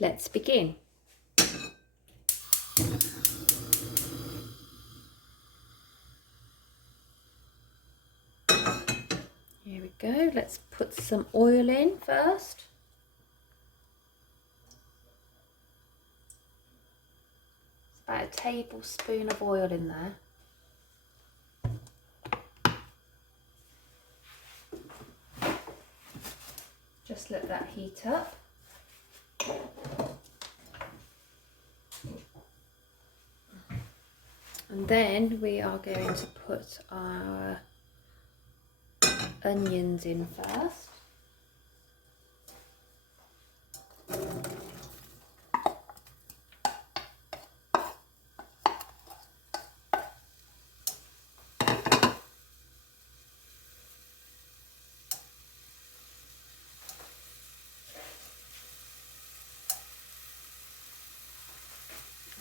Let's begin. Here we go. Let's put some oil in first. It's about a tablespoon of oil in there. Just let that heat up. And then we are going to put our onions in first.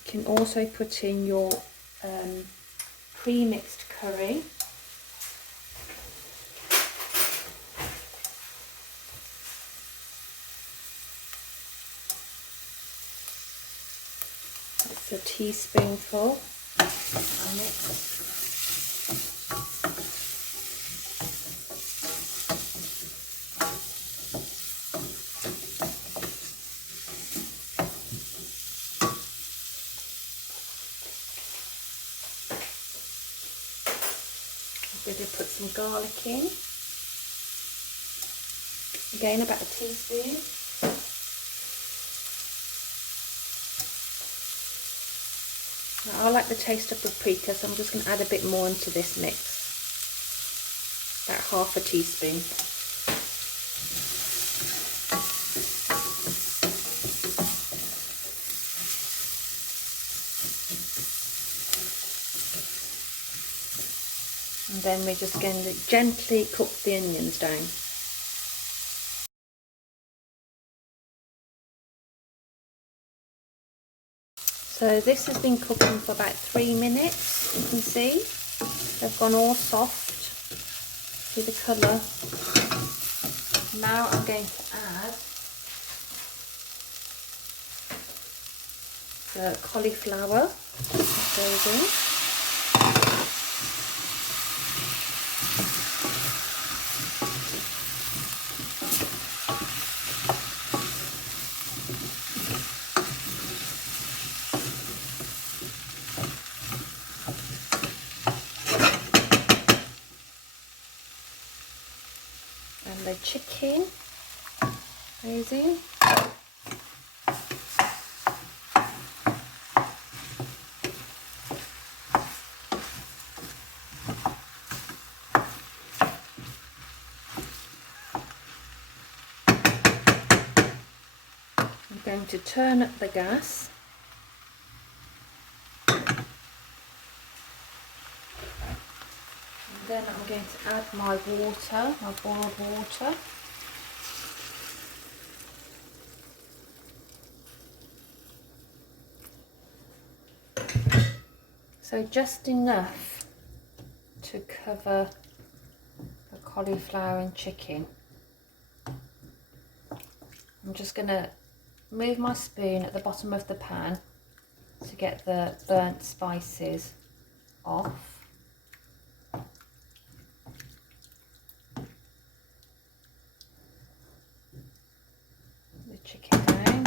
You can also put in your pre-mixed curry. That's a teaspoonful. I'll mix. I'm going to put some garlic in. Again, about a teaspoon. Now, I like the taste of paprika, so I'm just going to add a bit more into this mix. About half a teaspoon. And then we're just going to gently cook the onions down. So this has been cooking for about 3 minutes, you can see. They've gone all soft. See the colour. Now I'm going to add the cauliflower that goes in. And the chicken goes in. I'm going to turn up the gas. Then I'm going to add my water, my boiled water. So just enough to cover the cauliflower and chicken. I'm just going to move my spoon at the bottom of the pan to get the burnt spices off. Chicken down.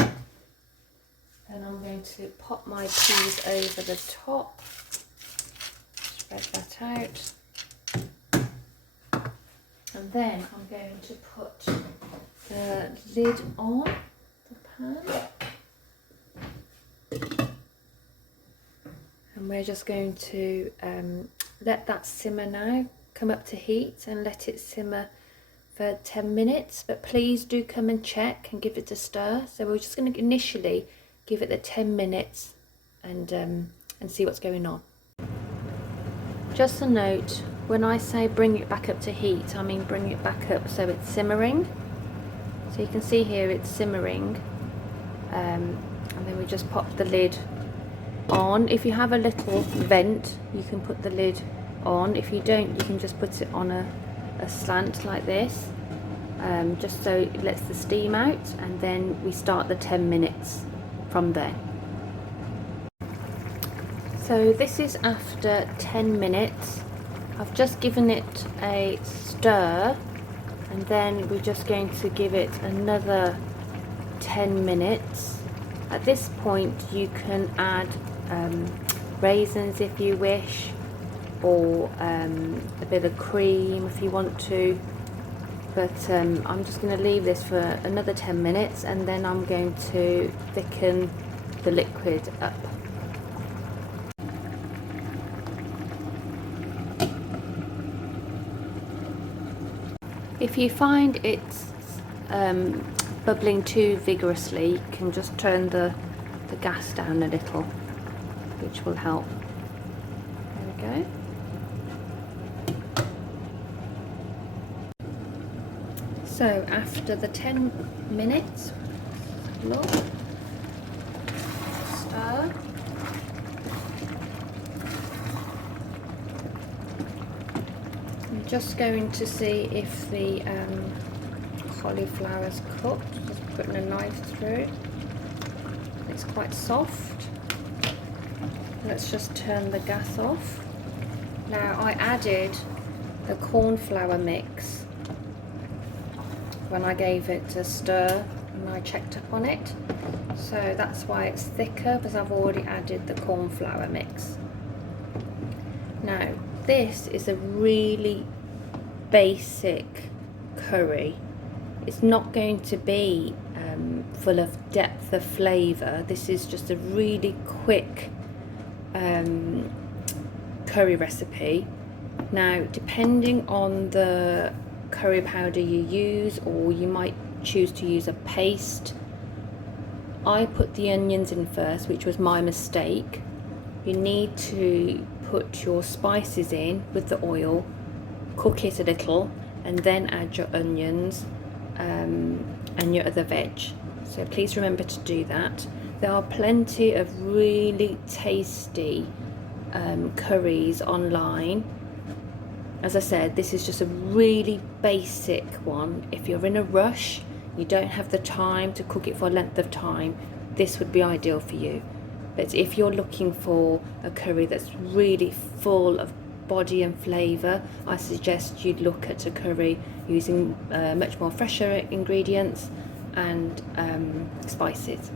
Then I'm going to pop my peas over the top, spread that out, and then I'm going to put the lid on the pan, and we're just going to let that simmer now, come up to heat and let it simmer for 10 minutes, but please do come and check and give it a stir. So we're just going to initially give it the 10 minutes and see what's going on. Just a note, when I say bring it back up to heat, I mean bring it back up so it's simmering. So you can see here it's simmering, and then we just pop the lid on. If you have a little vent, you can put the lid on. If you don't, you can just put it on a slant like this, just so it lets the steam out, and then we start the 10 minutes from there. So this is after 10 minutes. I've just given it a stir, and then we're just going to give it another 10 minutes. At this point you can add raisins if you wish, or a bit of cream if you want to, but I'm just going to leave this for another 10 minutes, and then I'm going to thicken the liquid up. If you find it's bubbling too vigorously, you can just turn the gas down a little, which will help. There we go. So after the 10 minutes, look, stir. I'm just going to see if the cauliflower's cooked. Just putting a knife through it. It's quite soft. Let's just turn the gas off. Now I added the cornflour mix when I gave it a stir and I checked up on it. So that's why it's thicker, because I've already added the cornflour mix. Now this is a really basic curry. It's not going to be full of depth of flavour. This is just a really quick curry recipe. Now depending on the curry powder you use, or you might choose to use a paste, I put the onions in first, which was my mistake. You need to put your spices in with the oil, cook it a little, and then add your onions and your other veg. So please remember to do that. There are plenty of really tasty curries online. As I said, this is just a really basic one. If you're in a rush, you don't have the time to cook it for a length of time, this would be ideal for you. But if you're looking for a curry that's really full of body and flavour, I suggest you'd look at a curry using much more fresher ingredients and spices.